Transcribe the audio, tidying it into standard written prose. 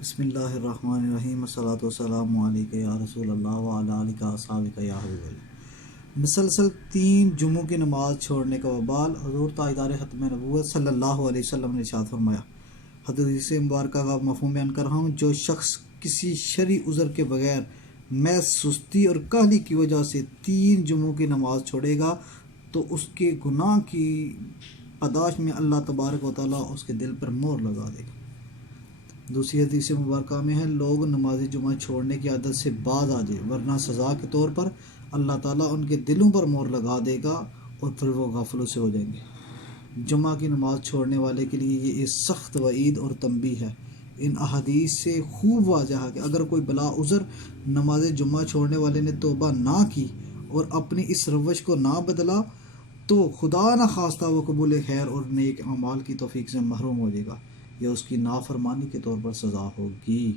بسم اللہ الرحمن الرحیم، الصلاۃ والسلام علیک یا رسول اللہ وعلی آلک اصحابک یا حبیب اللہ۔ مسلسل 3 جمعوں کی نماز چھوڑنے کا وبال۔ حضور تاجدار ختم نبوت صلی اللہ علیہ وسلم نے ارشاد فرمایا، حدیث مبارکہ کا مفہوم بیان کر رہا ہوں، جو شخص کسی شرعی عذر کے بغیر محض سستی اور کاہلی کی وجہ سے 3 جمعوں کی نماز چھوڑے گا تو اس کے گناہ کی پاداش میں اللہ تبارک و تعالیٰ اس کے دل پر مہر لگا دے گا۔ دوسری حدیث مبارکہ میں ہے، لوگ نماز جمعہ چھوڑنے کی عادت سے باز آ جائے ورنہ سزا کے طور پر اللہ تعالیٰ ان کے دلوں پر مہر لگا دے گا اور پھر وہ غافلوں سے ہو جائیں گے۔ جمعہ کی نماز چھوڑنے والے کے لیے یہ ایک سخت وعید اور تنبیہ ہے۔ ان احادیث سے خوب واضح ہے کہ اگر کوئی بلا عذر نماز جمعہ چھوڑنے والے نے توبہ نہ کی اور اپنی اس روش کو نہ بدلا تو خدا نہ خواستہ وہ قبول خیر اور نیک اعمال کی توفیق سے محروم ہو جائے گا، یا اس کی نافرمانی کے طور پر سزا ہوگی۔